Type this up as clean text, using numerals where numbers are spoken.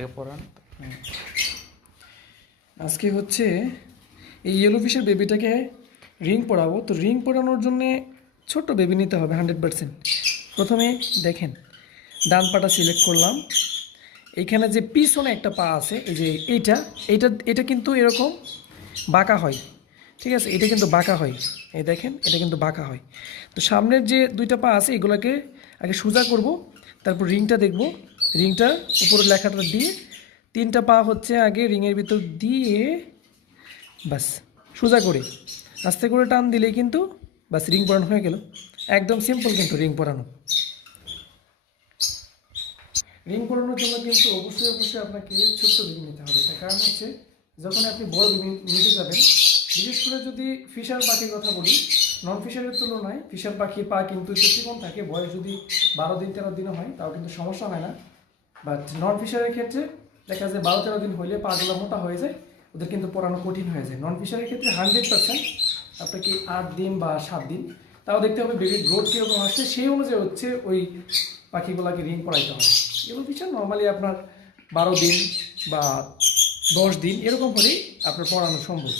আপনাকে পড়ান। আজকে হচ্ছে এই ইয়েলো ফিশের বেবিটাকে রিং পরাবো। তো রিং পরানোর জন্যে ছোট্ট বেবি নিতে হবে 100%। প্রথমে দেখেন ডান পাটা সিলেক্ট করলাম। এইখানে যে পিছনে একটা পা আছে, এই যে এইটা এইটা এটা কিন্তু এরকম বাঁকা হয়, ঠিক আছে? এটা কিন্তু বাঁকা হয়, এই দেখেন এটা কিন্তু বাঁকা হয়। তো সামনের যে দুইটা পা আছে এগুলোকে আগে সোজা করব, তারপর রিংটা দেখব। রিংটা উপরে লেখাটা দিয়ে তিনটা পা হচ্ছে আগে রিংয়ের ভিতর দিয়ে বাস সোজা করে আস্তে করে টান দিলেই কিন্তু বাস রিং পরানো হয়ে গেল। একদম সিম্পল কিন্তু রিং পরানো। রিং পরানোর জন্য কিন্তু অবশ্যই আপনাকে ছোট্ট বেবি নিতে হবে। তার কারণ হচ্ছে যখন আপনি বড় বেবি নিতে যাবেন, বিশেষ করে যদি ফিশার পাখির কথা বলি, নন ফিশারের তুলনায় ফিশার পাখির পা কিন্তু একটু চিকন থাকে। বয়স যদি 12 দিন 13 দিনও হয় তাও কিন্তু সমস্যা হয় না। বাট নন ফিশারের ক্ষেত্রে দেখা যায় 12-13 দিন হইলে পাগুলো মোটা হয়ে যায়, ওদের কিন্তু পড়ানো কঠিন হয়ে যায়। নন ফিশারের ক্ষেত্রে 100% আপনাকে 8 দিন বা 7 দিন, তাও দেখতে হবে বেবির গ্রোথ কীরকম আসছে, সেই অনুযায়ী হচ্ছে ওই পাখিগুলোকে রিং পড়াইতে হবে। ইয়েলো ফিশার নর্মালি আপনার 12 দিন বা 10 দিন এরকম হলেই আপনার পড়ানো সম্ভব।